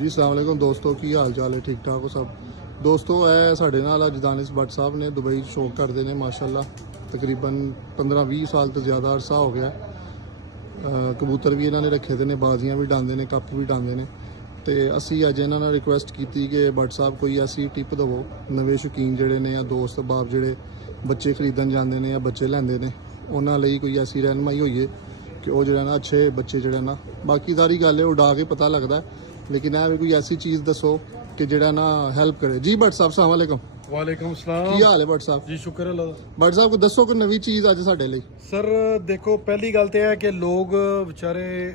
ਜੀ, ਅਸਲਾਮ ਵਾਲੇਕੁਮ ਦੋਸਤੋ, ਕੀ ਹਾਲ ਚਾਲ ਹੈ? ਠੀਕ ਠਾਕ ਹੋ ਸਭ? ਦੋਸਤੋ, ਇਹ ਸਾਡੇ ਨਾਲ ਅੱਜ ਦਾਨਿਸ਼ ਭੱਟ ਸਾਹਿਬ ਨੇ ਦੁਬਈ 'ਚ ਸ਼ੌਕ ਕਰਦੇ ਨੇ, ਮਾਸ਼ਾਅੱਲਾ। ਤਕਰੀਬਨ 15-20 ਸਾਲ ਤੋਂ ਜ਼ਿਆਦਾ ਅਰਸਾ ਹੋ ਗਿਆ। ਕਬੂਤਰ ਵੀ ਇਹਨਾਂ ਨੇ ਰੱਖੇ ਦੇ ਨੇ, ਬਾਜ਼ੀਆਂ ਵੀ ਡਾਂਦੇ ਨੇ, ਕੱਪ ਵੀ ਡਾਂਦੇ ਨੇ। ਤੇ ਅਸੀਂ ਅੱਜ ਇਹਨਾਂ ਨਾਲ ਰਿਕੁਐਸਟ ਕੀਤੀ ਕਿ ਭੱਟ ਸਾਹਿਬ ਕੋਈ ਐਸੀ ਟਿਪ ਦਵੋ, ਨਵੇਂ ਸ਼ੌਕੀਨ ਜਿਹੜੇ ਨੇ ਜਾਂ ਦੋਸਤ, ਬਾਪ ਜਿਹੜੇ ਬੱਚੇ ਖਰੀਦਣ ਜਾਂਦੇ ਨੇ ਜਾਂ ਬੱਚੇ ਲੈਂਦੇ ਨੇ। ਉਹਨਾਂ ਲਈ ਕੋਈ ਐਸੀ ਰਹਿਨਮਾਈ ਹੋਈਏ ਕਿ ਉਹ ਜਿਹੜਾ ਨਾ ਅੱਛੇ ਬੱਚੇ ਜਿਹੜਾ ਨਾ। ਬਾਕੀ ਸਾਰੀ ਗੱਲ ਹੈ ਉਡਾ ਕੇ ਪਤਾ ਲੱਗਦਾ ਹੈ। ਲੇਕਿਨ ਇਹ ਵੀ ਕੋਈ ਐਸੀ ਚੀਜ਼ ਦੱਸੋ ਕਿ ਜਿਹੜਾ ਨਾ ਹੈਲਪ ਕਰੇ। ਜੀ ਭੱਟ ਸਾਹਿਬ ਸਲਾਮ ਵਾਲੇਕਮ ਵਾਲੇਕੁਮ ਸਲਾਮ ਕੀ ਹਾਲ ਹੈ ਭੱਟ ਸਾਹਿਬ? ਜੀ ਸ਼ੁਕਰ ਅੱਲਾ ਦਾ। ਭੱਟ ਸਾਹਿਬ ਕੋ ਦੱਸੋ ਕੋਈ ਨਵੀਂ ਚੀਜ਼ ਅੱਜ ਸਾਡੇ ਲਈ? ਸਰ ਦੇਖੋ ਪਹਿਲੀ ਗੱਲ ਤੇ ਹੈ ਕਿ ਲੋਕ ਵਿਚਾਰੇ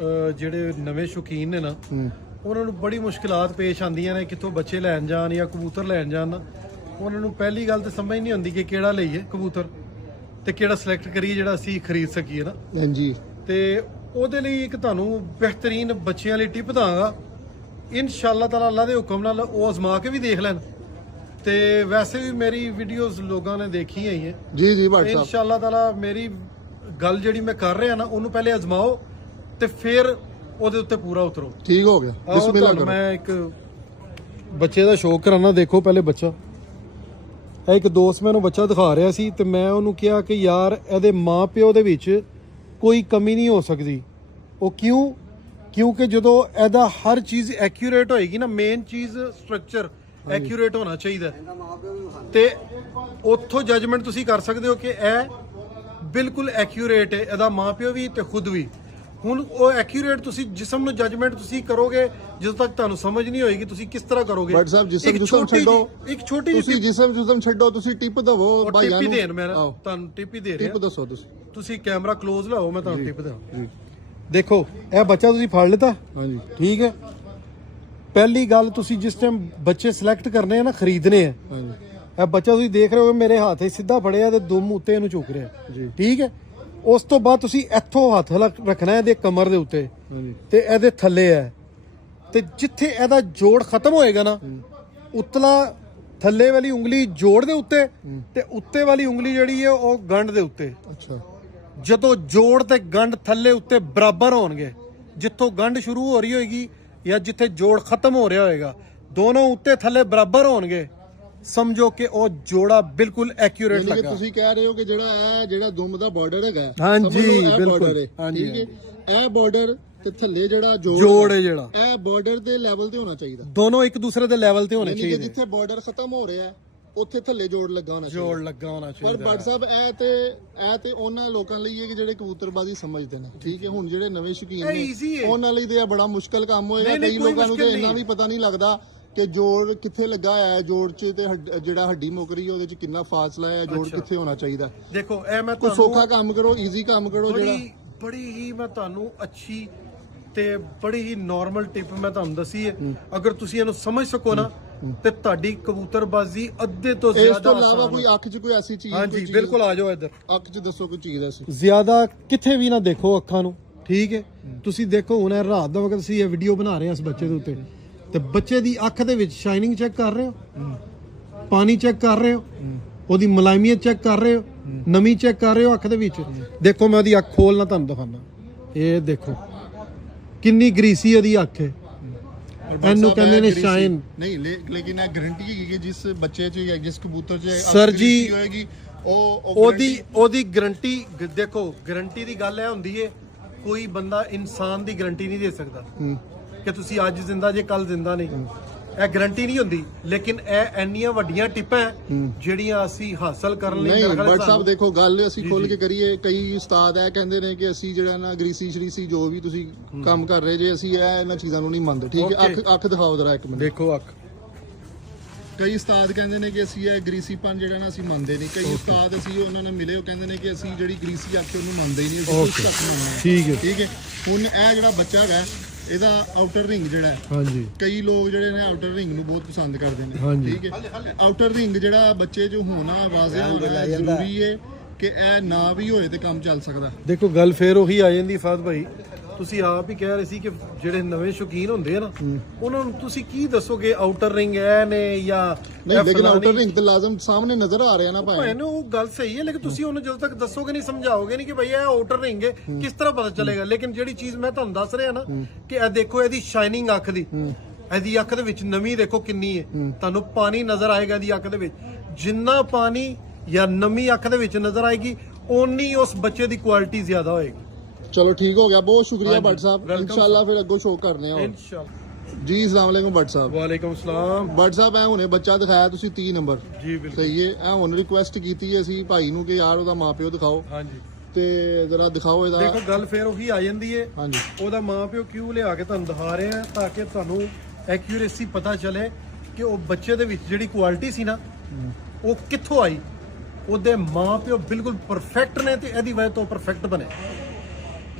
ਅਹ, ਜਿਹੜੇ ਨਵੇਂ ਸ਼ੌਕੀਨ ਨੇ ਨਾ ਹੂੰ। ਉਹਨਾਂ ਨੂੰ ਬੜੀ ਮੁਸ਼ਕਲਾਤ ਪੇਸ਼ ਆਉਂਦੀਆਂ ਨੇ ਕਿੱਥੋਂ ਬੱਚੇ ਲੈਣ ਜਾਣ ਜਾਂ ਕਬੂਤਰ ਲੈਣ ਜਾਣ। ਨਾ ਉਹਨਾਂ ਨੂੰ ਪਹਿਲੀ ਗੱਲ ਤੇ ਸਮਝ ਨਹੀਂ ਆਉਂਦੀ ਕਿ ਕਿਹੜਾ ਲਈਏ ਕਬੂਤਰ ਤੇ ਕਿਹੜਾ ਸਿਲੈਕਟ ਕਰੀਏ ਜਿਹੜਾ ਅਸੀਂ ਖਰੀਦ ਸਕੀਏ ਨਾ। ਹਾਂਜੀ। ਤੇ ਉਹਦੇ ਲਈ ਇੱਕ ਤੁਹਾਨੂੰ ਬਿਹਤਰੀਨ ਬੱਚਿਆਂ ਲਈ ਟਿਪ ਦਾਂਗਾ ਇਨਸ਼ਾਅੱਲਾ ਤਾਲਾ ਅੱਲਾ ਦੇ ਹੁਕਮ ਨਾਲ ਉਹ ਅਜ਼ਮਾ ਕੇ ਵੀ ਦੇਖ ਲੈਣ। ਤੇ ਵੈਸੇ ਵੀ ਮੇਰੀ ਵੀਡੀਓਜ਼ ਲੋਕਾਂ ਨੇ ਦੇਖੀ ਹੋਈ ਹੈ ਜੀ ਜੀ ਭੱਟ ਸਾਹਿਬ। ਇਨਸ਼ਾਅੱਲਾ ਤਾਲਾ ਮੇਰੀ ਗੱਲ ਜਿਹੜੀ ਮੈਂ ਕਰ ਰਿਹਾ ਨਾ ਉਹਨੂੰ ਪਹਿਲੇ ਅਜ਼ਮਾਓ ਤੇ ਫਿਰ ਉਹਦੇ ਉੱਤੇ ਪੂਰਾ ਉਤਰੋ। ਠੀਕ ਹੋ ਗਿਆ। ਬਿਸਮਿਲ੍ਲਾ ਕਰੋ। ਮੈਂ ਇੱਕ ਬੱਚੇ ਦਾ ਸ਼ੌਕ ਕਰਾਣਾ ਦੇਖੋ ਪਹਿਲੇ ਬੱਚਾ। ਇਹ ਇੱਕ ਦੋਸਤ ਮੈਨੂੰ ਬੱਚਾ ਦਿਖਾ ਰਿਹਾ ਸੀ ਤੇ ਮੈਂ ਉਹਨੂੰ ਕਿਹਾ ਕਿ ਯਾਰ ਇਹਦੇ ਮਾਪਿਓ ਦੇ ਵਿੱਚ ਕੋਈ ਕਮੀ ਨਹੀਂ ਹੋ ਸਕਦੀ। ਉਹ ਕਿਉਂ? ਕਿਉਂਕਿ ਜਦੋਂ ਇਹਦਾ ਹਰ ਚੀਜ਼ ਐਕਿਊਰੇਟ ਹੋਏਗੀ ਨਾ ਮੇਨ ਚੀਜ਼ ਸਟਰਕਚਰ ਐਕਿਊਰੇਟ ਹੋਣਾ ਚਾਹੀਦਾ। ਹੈ। ਤੇ ਉੱਥੋਂ ਜੱਜਮੈਂਟ ਤੁਸੀਂ ਕਰ ਸਕਦੇ ਹੋ ਕਿ ਇਹ ਬਿਲਕੁਲ ਐਕਿਊਰੇਟ ਹੈ ਇਹਦਾ ਮਾਪਿਓ ਵੀ ਤੇ ਖੁਦ ਵੀ। ਹੁਣ ਉਹ ਐਕਿਊਰੇਟ ਤੁਸੀਂ ਜਿਸਮ ਨੂੰ ਜੱਜਮੈਂਟ ਤੁਸੀਂ ਕਰੋਗੇ ਜਦੋਂ ਤੱਕ ਤੁਹਾਨੂੰ ਸਮਝ ਨਹੀਂ ਹੋਏਗੀ ਤੁਸੀਂ ਕਿਸ ਤਰ੍ਹਾਂ ਕਰੋਗੇ? ਭੱਟ ਸਾਹਿਬ ਜਿਸਮ ਜਿਸਮ ਛੋਟੀ ਛੱਡੋ। ਇੱਕ ਛੋਟੀ ਜਿਹੀ ਤੁਸੀਂ ਜਿਸਮ ਜਿਸਮ ਛੱਡੋ ਤੁਸੀਂ ਟਿਪ ਦਵੋ ਭਾਈਆਂ ਟਿਪ ਨੂੰ। ਹੀ ਦੇਣ ਮੈਂ ਤੁਹਾਨੂੰ ਟਿਪ ਹੀ ਦੇ ਟਿਪ ਰਿਹਾ। ਦੱਸੋ ਤੁਸੀਂ। ਤੁਸੀਂ ਕੈਮਰਾ ক্লোਜ਼ ਲਾਓ ਮੈਂ ਤੁਹਾਨੂੰ ਟਿਪ ਦਾਂ ਦੇਖੋ ਇਹ ਬੱਚਾ ਤੁਸੀਂ ਫੜ ਲਿੱਤਾ? ਹਾਂਜੀ। ਠੀਕ ਹੈ? ਪਹਿਲੀ ਗੱਲ ਤੁਸੀਂ ਜਿਸ ਟਾਈਮ ਬੱਚੇ ਸਿਲੈਕਟ ਕਰਨੇ ਆ ਨਾ ਖਰੀਦਨੇ ਆ। ਹਾਂਜੀ। ਇਹ ਬੱਚਾ ਤੁਸੀਂ ਦੇਖ ਰਹੇ ਹੋ ਮੇਰੇ ਹੱਥ 'ਚ ਸਿੱਧਾ ਫੜਿਆ ਤੇ ਦੁਮ ਉੱਤੇ ਇਹਨੂੰ ਚੁੱਕ ਰਿਹਾ। ਜੀ। ਠੀਕ ਹੈ? ਉਸ ਤੋਂ ਬਾਅਦ ਤੁਸੀਂ ਇੱਥੋਂ ਹੱਥ ਰੱਖਣਾ ਇਹਦੇ ਕਮਰ ਦੇ ਉੱਤੇ। ਹਾਂਜੀ। ਤੇ ਇਹਦੇ ਥੱਲੇ ਹੈ। ਤੇ ਜਿੱਥੇ ਇਹਦਾ ਜੋੜ ਖਤਮ ਹੋਏਗਾ ਨਾ ਉਤਲਾ ਥੱਲੇ ਵਾਲੀ ਉਂਗਲੀ ਜੋੜ ਦੇ ਉੱਤੇ ਤੇ ਉੱਤੇ ਵਾਲੀ ਉਂਗਲੀ ਜਿਹੜੀ ਹੈ ਉਹ ਗੰਢ ਦੇ ਉੱਤੇ। ਅੱਛਾ। ਜਦੋਂ ਜੋੜ ਤੇ ਗੰਢ ਥੱਲੇ ਉੱਤੇ ਬਰਾਬਰ ਹੋਣਗੇ ਜਿੱਥੋਂ ਗੰਢ ਸ਼ੁਰੂ ਹੋ ਰਹੀ ਹੋਏਗੀ ਜਾਂ ਜਿੱਥੇ ਜੋੜ ਖਤਮ ਹੋ ਰਿਹਾ ਹੋਏਗਾ ਦੋਨੋਂ ਉੱਤੇ ਥੱਲੇ ਬਰਾਬਰ ਹੋਣਗੇ ਸਮਝੋ ਕਿ ਉਹ ਜੋੜਾ ਬਿਲਕੁਲ ਐਕਿਊਰੇਟ ਲੱਗਾ। ਤੁਸੀਂ ਕਹਿ ਰਹੇ ਹੋ ਕਿ ਜਿਹੜਾ ਇਹ ਜਿਹੜਾ ਦੁਮ ਦਾ ਬਾਰਡਰ ਹੈਗਾ ਹਾਂਜੀ, ਬਿਲਕੁਲ। ਹਾਂਜੀ, ਇਹ ਬਾਰਡਰ ਤੇ ਥੱਲੇ ਜਿਹੜਾ ਜੋੜ ਜੋੜ ਹੈ ਜਿਹੜਾ। ਇਹ ਬਾਰਡਰ ਦੇ ਲੈਵਲ ਤੇ ਹੋਣਾ ਚਾਹੀਦਾ। ਦੋਨੋਂ ਇੱਕ ਦੂਸਰੇ ਦੇ ਲੈਵਲ ਤੇ ਹੋਣੇ ਚਾਹੀਦੇ। ਜਿੱਥੇ ਬਾਰਡਰ ਖਤਮ ਹੋ ਰਿਹਾ ਉੱਥੇ ਥੱਲੇ ਜੋੜ ਲੱਗਾ ਹੋਣਾ ਚਾਹੀਦਾ। ਜੋੜ ਲੱਗਾ ਹੋਣਾ ਪਰ ਚਾਹੀਦਾ। ਭੱਟ ਸਾਹਿਬ ਇਹ ਤੇ ਇਹ ਤੇ ਉਹਨਾਂ ਲੋਕਾਂ ਲਈ ਹੈ ਕਿ ਜਿਹੜੇ ਕਬੂਤਰਬਾਜ਼ੀ ਸਮਝਦੇ ਨੇ ਠੀਕ ਹੈ? ਹੁਣ ਜਿਹੜੇ ਨਵੇਂ ਸ਼ੌਕੀਨ ਇਹ ਨੇ ਹੈ। ਉਹਨਾਂ ਲਈ ਤੇ ਇਹ ਬੜਾ ਮੁਸ਼ਕਲ ਕੰਮ ਹੋਏਗਾ। ਨਹੀਂ, ਨਹੀਂ, ਕਈ ਕੋਈ ਲੋਕਾਂ ਨੂੰ ਤੇ ਮੁਸ਼ਕਿਲ ਇੰਨਾ ਨਹੀਂ। ਵੀ ਪਤਾ ਨਹੀਂ ਲੱਗਦਾ ਕਿ ਜੋੜ ਕਿੱਥੇ ਲੱਗਾ ਹੋਇਆ ਹੈ। ਜੋੜ 'ਚ ਤੇ ਹੱਡ- ਜਿਹੜਾ ਹੱਡੀ ਮੁੱਕ ਰਹੀ ਹੈ ਉਹਦੇ 'ਚ ਕਿੰਨਾ ਫਾਸਲਾ ਹੈ ਜੋੜ। ਕਿੱਥੇ ਹੋਣਾ ਚਾਹੀਦਾ। ਦੇਖੋ ਇਹ ਮੈਂ ਕੋਈ ਤੁਹਾਨੂੰ ਸੌਖਾ ਕੰਮ ਕਰੋ ਈਜ਼ੀ ਕੰਮ ਕਰੋ ਜਿਹੜਾ। ਬੜੀ ਬੜੀ ਹੀ ਮੈਂ ਤੁਹਾਨੂੰ ਅੱਛੀ ਤੇ ਬੜੀ ਹੀ ਨਾਰਮਲ ਟਿਪ ਮੈਂ ਤੁਹਾਨੂੰ ਦੱਸੀ ਹੈ। ਅਗਰ ਤੁਸੀਂ ਇਹਨੂੰ ਸਮਝ ਸਕੋ ਨਾ ਤੇ ਤੁਹਾਡੀ ਕਬੂਤਰਬਾਜ਼ੀ ਅੱਧੇ ਤੋਂ ਇਸ ਜ਼ਿਆਦਾ ਤੋਂ ਇਲਾਵਾ ਆਸਾਨ ਕੋਈ ਅੱਖ 'ਚ ਕੋਈ ਐਸੀ ਚੀਜ਼ ਹਾਂਜੀ ਚੀਜ਼- ਬਿਲਕੁਲ ਆ ਜਾਓ ਇੱਧਰ। ਅੱਖ 'ਚ ਦੱਸੋ ਕੋਈ ਚੀਜ਼ ਐਸੀ। ਜ਼ਿਆਦਾ ਕਿੱਥੇ ਵੀ ਨਾ ਦੇਖੋ ਅੱਖਾਂ ਨੂੰ ਠੀਕ ਹੈ? ਤੁਸੀਂ ਦੇਖੋ ਹੁਣ ਇਹ ਰਾਤ ਦਾ ਵਕਤ ਅਸੀਂ ਇਹ ਵੀਡੀਓ ਬਣਾ ਰਹੇ ਹਾਂ ਇਸ ਬੱਚੇ ਦੇ ਉੱਤੇ। ਤੇ ਬੱਚੇ ਦੀ ਅੱਖ ਦੇ ਵਿੱਚ ਸ਼ਾਈਨਿੰਗ ਚੈੱਕ ਕਰ ਰਹੇ ਹੋ? ਪਾਣੀ ਚੈੱਕ ਕਰ ਰਹੇ ਹੋ? ਉਹਦੀ ਮੁਲਾਇਮੀਅਤ ਚੈੱਕ ਕਰ ਰਹੇ ਹੋ? ਨਮੀ ਚੈੱਕ ਕਰ ਰਹੇ ਹੋ ਅੱਖ ਦੇ ਵਿੱਚ? ਦੇਖੋ ਮੈਂ ਉਹਦੀ ਅੱਖ ਖੋਲਣਾ ਤੁਹਾਨੂੰ ਦਿਖਾਣਾ ਇਹ ਦੇਖੋ ਕਿੰਨੀ ਗਰੀਸੀ ਉਹਦੀ ਅੱਖ ਹੈ। ਇਹਨੂੰ ਕਹਿੰਦੇ ਨੇ ਸ਼ਾਈਨ ਨਹੀਂ ਲੇਕਿਨ ਇਹ ਗਾਰੰਟੀ ਹੈਗੀ ਕਿ ਜਿਸ ਬੱਚੇ 'ਚ ਜਾਂ ਜਿਸ ਕਬੂਤਰ 'ਚ ਸਰ ਜੀ, ਹੋਏਗੀ ਉਹ ਉਹ ਉਹਦੀ ਉਹਦੀ ਗਰੰਟੀ ਦੇਖੋ ਗਰੰਟੀ ਦੀ ਗੱਲ ਇਹ ਹੁੰਦੀ ਏ ਕੋਈ ਬੰਦਾ ਇਨਸਾਨ ਦੀ ਗਰੰਟੀ ਨਹੀਂ ਦੇ ਸਕਦਾ ਹੂੰ। ਕਿ ਤੁਸੀਂ ਅੱਜ ਜ਼ਿੰਦਾ ਜੇ ਕੱਲ ਜ਼ਿੰਦਾ ਨਹੀਂ ਇਹ ਗਰੰਟੀ ਨਹੀਂ ਹੁੰਦੀ ਲੇਕਿਨ ਇਹ ਇੰਨੀਆਂ ਵੱਡੀਆਂ ਟਿਪਾਂ ਹੈ, ਜਿਹੜੀਆਂ ਅਸੀਂ ਹਾਸਲ ਕਰਨ ਲਈ ਨਹੀਂ ਬਟ ਸਾਹਿਬ ਦੇਖੋ ਗੱਲ ਅਸੀਂ ਖੋਲ ਕੇ ਕਰੀਏ ਕਈ ਉਸਤਾਦ ਇਹ ਕਹਿੰਦੇ ਨੇ ਕਿ ਅਸੀਂ ਜਿਹੜਾ ਨਾ ਗਰੀਸੀ ਸ਼ਰੀਸੀ ਜੋ ਵੀ ਤੁਸੀਂ ਕੰਮ ਕਰ ਰਹੇ ਜੇ ਅਸੀਂ ਇਹ ਇਹਨਾਂ ਚੀਜ਼ਾਂ ਨੂੰ ਨਹੀਂ ਮੰਨਦੇ। ਠੀਕ ਹੈ. ਅੱਖ ਅੱਖ ਦਿਖਾਓ ਜਰਾ ਇੱਕ ਮਿੰਟ। ਦੇਖੋ ਅੱਖ। ਕਈ ਉਸਤਾਦ ਕਹਿੰਦੇ ਨੇ ਕਿ ਅਸੀਂ ਇਹ ਗਰੀਸੀਪਨ ਜਿਹੜਾ ਨਾ ਅਸੀਂ ਮੰਨਦੇ ਨਹੀਂ। ਕਈ ਉਸਤਾਦ ਅਸੀਂ ਉਹਨਾਂ ਨਾਲ ਮਿਲੇ ਉਹ ਕਹਿੰਦੇ ਨੇ ਕਿ ਅਸੀਂ ਜਿਹੜੀ ਗਰੀਸੀ ਅੱਖ ਉਹਨੂੰ ਮੰਨਦੇ ਹੀ ਨਹੀਂ ਅਸੀਂ ਉਸ Okay. ਤੱਕ ਮੰਨਦੇ ਹਾਂ। ਠੀਕ ਹੈ। ਠੀਕ ਹੈ। ਹੁਣ ਇਹ ਜਿਹੜਾ ਬੱਚਾ ਹੈਗਾ ਇਹਦਾ ਆਊਟਰ ਰਿੰਗ ਜਿਹੜਾ ਹਾਂਜੀ। ਕਈ ਲੋਕ ਜਿਹੜੇ ਨੇ ਆਊਟਰ ਰਿੰਗ ਨੂੰ ਬਹੁਤ ਪਸੰਦ ਕਰਦੇ ਨੇ। ਠੀਕ ਹੈ? ਆਊਟਰ ਰਿੰਗ ਜਿਹੜਾ ਬੱਚੇ 'ਚ ਹੋਣਾ ਵਾਜ਼ਿਹ ਹੋਣਾ ਜ਼ਰੂਰੀ ਹੈ ਕਿ ਇਹ ਨਾ ਵੀ ਹੋਏ ਤੇ ਕੰਮ ਚੱਲ ਸਕਦਾ। ਦੇਖੋ ਗੱਲ ਫੇਰ ਉਹੀ ਆ ਜਾਂਦੀ ਫਾਦ ਭਾਈ ਤੁਸੀਂ ਆਪ ਹੀ ਕਹਿ ਰਹੇ ਸੀ ਕਿ ਜਿਹੜੇ ਨਵੇਂ ਸ਼ੌਕੀਨ ਹੁੰਦੇ ਆ ਨਾ ਉਹਨਾਂ ਨੂੰ ਤੁਸੀਂ ਕੀ ਦੱਸੋਗੇ? ਆਊਟਰ ਰਿੰਗ ਐ ਨੇ ਜਾਂ ਨਹੀਂ ਲੇਕਿਨ ਆਊਟਰ ਰਿੰਗ ਤੇ ਲਾਜ਼ਮ ਸਾਹਮਣੇ ਨਜ਼ਰ ਆ ਰਿਹਾ ਨਾ ਭਾਈ ਮੈਨੂੰ ਉਹ ਗੱਲ ਸਹੀ ਹੈ ਲੇਕਿਨ ਤੁਸੀਂ ਉਹਨੂੰ ਜਦੋਂ ਤੱਕ ਦੱਸੋਗੇ ਨਹੀਂ ਸਮਝਾਓਗੇ ਨਹੀਂ ਕਿ ਭਈ ਇਹ ਆਊਟਰ ਰਿੰਗ ਹੈ। ਕਿਸ ਤਰ੍ਹਾਂ ਪਤਾ ਚੱਲੇਗਾ? ਲੇਕਿਨ ਜਿਹੜੀ ਚੀਜ਼ ਮੈਂ ਤੁਹਾਨੂੰ ਦੱਸ ਰਿਹਾ ਨਾ ਕਿ ਇਹ ਦੇਖੋ ਇਹਦੀ ਸ਼ਾਈਨਿੰਗ ਅੱਖ ਦੀ। ਇਹਦੀ ਅੱਖ ਦੇ ਵਿੱਚ ਨਮੀ ਦੇਖੋ ਕਿੰਨੀ ਹੈ। ਤੁਹਾਨੂੰ ਪਾਣੀ ਨਜ਼ਰ ਆਏਗਾ ਇਹਦੀ ਅੱਖ ਦੇ ਵਿੱਚ। ਜਿੰਨਾ ਪਾਣੀ ਜਾਂ ਨਮੀ ਅੱਖ ਦੇ ਵਿੱਚ ਨਜ਼ਰ ਆਏਗੀ ਓਨੀ ਉਸ ਬੱਚੇ ਦੀ ਕੁਆਲਿਟੀ ਜ਼ਿਆਦਾ ਹੋਏਗੀ। ਚਲੋ ਠੀਕ ਹੋ ਗਿਆ ਬਹੁਤ ਸ਼ੁਕਰੀਆ ਭੱਟ ਸਾਹਿਬ। ਇਨਸ਼ਾਅੱਲਾ ਫਿਰ ਅੱਗੋਂ ਸ਼ੋਅ ਕਰਨੇ ਆ। ਇਨਸ਼ਾਅੱਲਾ। ਜੀ ਅਸਲਾਮ ਵਾਲੇਕੁਮ ਭੱਟ ਸਾਹਿਬ। ਵਾਲੇਕੁਮ ਸਲਾਮ। ਭੱਟ ਸਾਹਿਬ ਐ ਹੁਣੇ ਬੱਚਾ ਦਿਖਾਇਆ ਤੁਸੀਂ 30 ਨੰਬਰ। ਜੀ ਬਿਲਕੁਲ। ਸਹੀ ਹੈ ਐ ਹੁਣ ਰਿਕੁਐਸਟ ਕੀਤੀ ਹੈ ਅਸੀਂ ਭਾਈ ਨੂੰ ਕਿ ਯਾਰ ਉਹਦਾ ਮਾਪਿਓ ਦਿਖਾਓ। ਹਾਂਜੀ। ਤੇ ਜਰਾ ਦਿਖਾਓ ਇਹਦਾ। ਦੇਖੋ ਗੱਲ ਫੇਰ ਉਹੀ ਆ ਜਾਂਦੀ ਹੈ ਹਾਂਜੀ। ਉਹਦਾ ਮਾਪਿਓ ਕਿਉਂ ਲਿਆ ਕੇ ਤੁਹਾਨੂੰ ਦਿਖਾ ਰਹੇ ਆ ਤਾਂ ਕਿ ਤੁਹਾਨੂੰ ਐਕਿਊਰੇਸੀ ਪਤਾ ਚੱਲੇ ਕਿ ਉਹ ਬੱਚੇ ਦੇ ਵਿੱਚ ਜਿਹੜੀ ਕੁਆਲਿਟੀ ਸੀ ਨਾ ਉਹ ਕਿੱਥੋਂ ਆਈ? ਉਹਦੇ ਮਾਪਿਓ ਬਿਲਕੁਲ ਪਰਫੈਕਟ ਨੇ ਤੇ ਇਹਦੀ ਵਜ੍ਹਾ ਤੋਂ ਪਰਫੈਕਟ ਬਣੇ।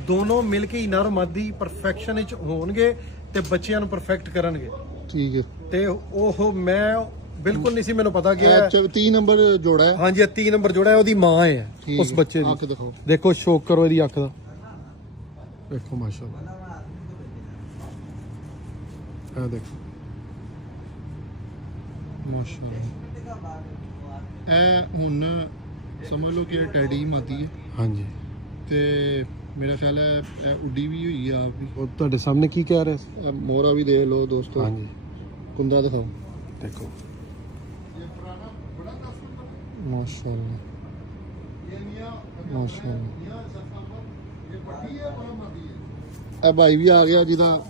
ਦੋਨੋਂ ਮਿਲ ਕੇ ਹੀ ਨਰ ਮਾਦੀ ਪਰਫੈਕਸ਼ਨ ਵਿੱਚ ਹੋਣਗੇ ਤੇ ਬੱਚਿਆਂ ਨੂੰ ਪਰਫੈਕਟ ਕਰਨਗੇ। ਠੀਕ ਹੈ। ਤੇ ਉਹ ਮੈਂ ਬਿਲਕੁਲ ਨਹੀਂ ਸੀ ਮੈਨੂੰ ਪਤਾ ਕਿ ਇਹ ਇਹ- 30 ਨੰਬਰ ਜੋੜਾ ਹੈ। ਹਾਂਜੀ ਇਹ 3 ਨੰਬਰ ਜੋੜਾ ਹੈ ਉਹਦੀ ਮਾਂ ਹੈ ਉਸ। ਬੱਚੇ ਅੱਖ ਦੀ ਦਿਖਾਓ। ਦੇਖੋ ਸ਼ੋਕ ਕਰੋ ਇਹਦੀ ਅੱਖ ਦਾ। ਦੇਖੋ ਮਾਸ਼ਾਅੱਲਾ। ਇਹ ਦੇਖੋ। ਮਾਸ਼ਾਅੱਲਾ। ਇਹ ਹੁਣ ਸਮਝ ਲਓ ਕਿ ਇਹ ਟੈਡੀ ਮਾਤੀ ਹੈ। ਹਾਂਜੀ। ਤੇ ਮੇਰਾ ਖਿਆਲ ਹੈ ਇਹ ਉੱਡੀ ਵੀ ਹੋਈ ਹੈ ਆਪ ਵੀ ਉਹ ਤੁਹਾਡੇ ਸਾਹਮਣੇ ਕੀ ਕਹਿ ਰਿਹਾ ਸੀ? ਮੋਹਰਾ ਵੀ ਦੇਖ ਲਓ ਦੋਸਤੋ। ਹਾਂਜੀ। ਕੁੰਦਾ ਦਿਖਾਓ। ਦੇਖੋ। ਮਾਸ਼ਾਅੱਲਾ। ਮਾਸ਼ਾਅੱਲਾ। ਇਹ ਭਾਈ ਵੀ ਆ ਗਿਆ ਜਿਹਦਾ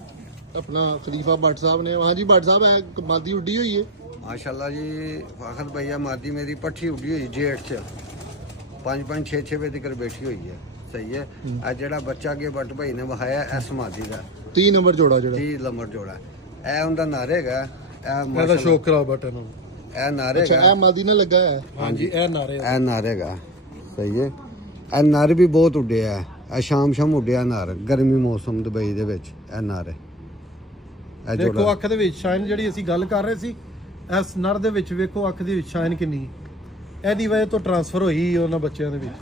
ਆਪਣਾ ਖਲੀਫਾ ਭੱਟ ਸਾਹਿਬ ਨੇ। ਹਾਂਜੀ ਭੱਟ ਸਾਹਿਬ ਇਹ ਮਾਦੀ ਉੱਡੀ ਹੋਈ ਹੈ ਮਾਸ਼ਾਅੱਲਾ ਜੀ ਫਾਖਰ ਭਈਆ ਮਾਦੀ ਮੇਰੀ ਪੱਠੀ ਉੱਡੀ ਹੋਈ ਜੇਠ ਚ। 5 5 6 6 ਵਜੇ ਤੱਕ ਬੈਠੀ ਹੋਈ ਹੈ। ਸਹੀ ਹੈ। ਆ ਜਿਹੜਾ ਬੱਚਾ ਅੱਗੇ ਬੱਟ ਭਾਈ ਨੇ ਵਹਾਇਆ ਇਸ ਮਾਦੀ ਦਾ। 30 ਨੰਬਰ ਜੋੜਾ ਜਿਹੜਾ। 30 ਲੰਬਰ ਜੋੜਾ। ਇਹ ਉਹਦਾ ਨਾਰੇਗਾ ਇਹ ਇਹਦਾ ਮਾਸ਼ਾਅੱਲਾ। ਸ਼ੋਕ ਕਰਾ ਬਟਨ ਨੂੰ ਇਹ ਅੱਛਾ ਨਾਰੇਗਾ ਇਹ ਮਾਦੀ ਨੇ ਲੱਗਾ ਹੈ। ਹਾਂਜੀ। ਇਹ ਨਾਰੇ ਇਹ ਨਾਰੇਗਾ ਸਹੀ ਹੈ। ਇਹ ਨਰ ਵੀ ਬਹੁਤ ਉੱਡਿਆ ਹੈ ਇਹ ਸ਼ਾਮ ਸ਼ਾਮ ਉੱਡਿਆ ਨਰ ਗਰਮੀ ਮੌਸਮ ਦੁਬਈ ਦੇ ਵਿੱਚ ਇਹ ਨਰ ਹੈ ਇਹ ਦੇਖੋ ਜੋੜਾ ਅੱਖ ਦੇ ਵਿੱਚ ਸ਼ਾਈਨ ਜਿਹੜੀ ਅਸੀਂ ਗੱਲ ਕਰ ਰਹੇ ਸੀ ਇਸ ਨਰ ਦੇ ਵਿੱਚ ਵੇਖੋ ਅੱਖ ਦੇ ਵਿੱਚ ਸ਼ਾਈਨ ਕਿੰਨੀ। ਹੈ ਇਹਦੀ ਵਜ੍ਹਾ ਤੋਂ ਟਰਾਂਸਫਰ ਹੋਈ ਉਹਨਾਂ ਬੱਚਿਆਂ ਦੇ ਵਿੱਚ।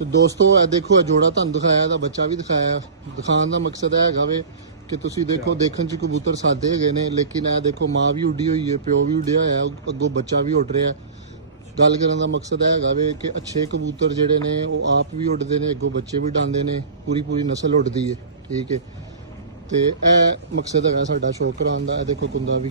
ਤੇ ਦੋਸਤੋ ਇਹ ਦੇਖੋ ਇਹ ਜੋੜਾ ਤੁਹਾਨੂੰ ਦਿਖਾਇਆ ਇਹਦਾ ਬੱਚਾ ਵੀ ਦਿਖਾਇਆ। ਦਿਖਾਉਣ ਦਾ ਮਕਸਦ ਇਹ ਹੈਗਾ ਵੇ ਕਿ ਤੁਸੀਂ ਦੇਖੋ ਦੇਖਣ ਚ ਕਬੂਤਰ ਸਾਦੇ ਹੈਗੇ ਨੇ ਲੇਕਿਨ ਇਹ ਦੇਖੋ ਮਾਂ ਵੀ ਉੱਡੀ ਹੋਈ ਹੈ ਪਿਓ ਵੀ ਉੱਡਿਆ ਹੋਇਆ ਅੱਗੋਂ ਬੱਚਾ ਵੀ ਉੱਡ ਰਿਹਾ। ਗੱਲ ਕਰਨ ਦਾ ਮਕਸਦ ਇਹ ਹੈਗਾ ਵੇ ਕਿ ਅੱਛੇ ਕਬੂਤਰ ਜਿਹੜੇ ਨੇ ਉਹ ਆਪ ਵੀ ਉੱਡਦੇ ਨੇ ਅੱਗੋਂ ਬੱਚੇ ਵੀ ਡਾਂਦੇ ਨੇ ਪੂਰੀ ਪੂਰੀ ਨਸਲ ਉੱਡਦੀ ਹੈ। ਠੀਕ ਹੈ। ਤੇ ਇਹ ਮਕਸਦ ਹੈਗਾ ਸਾਡਾ ਸ਼ੌਕ ਕਰਾਉਣ ਦਾ ਇਹ ਦੇਖੋ ਕੁੰਦਾ ਵੀ।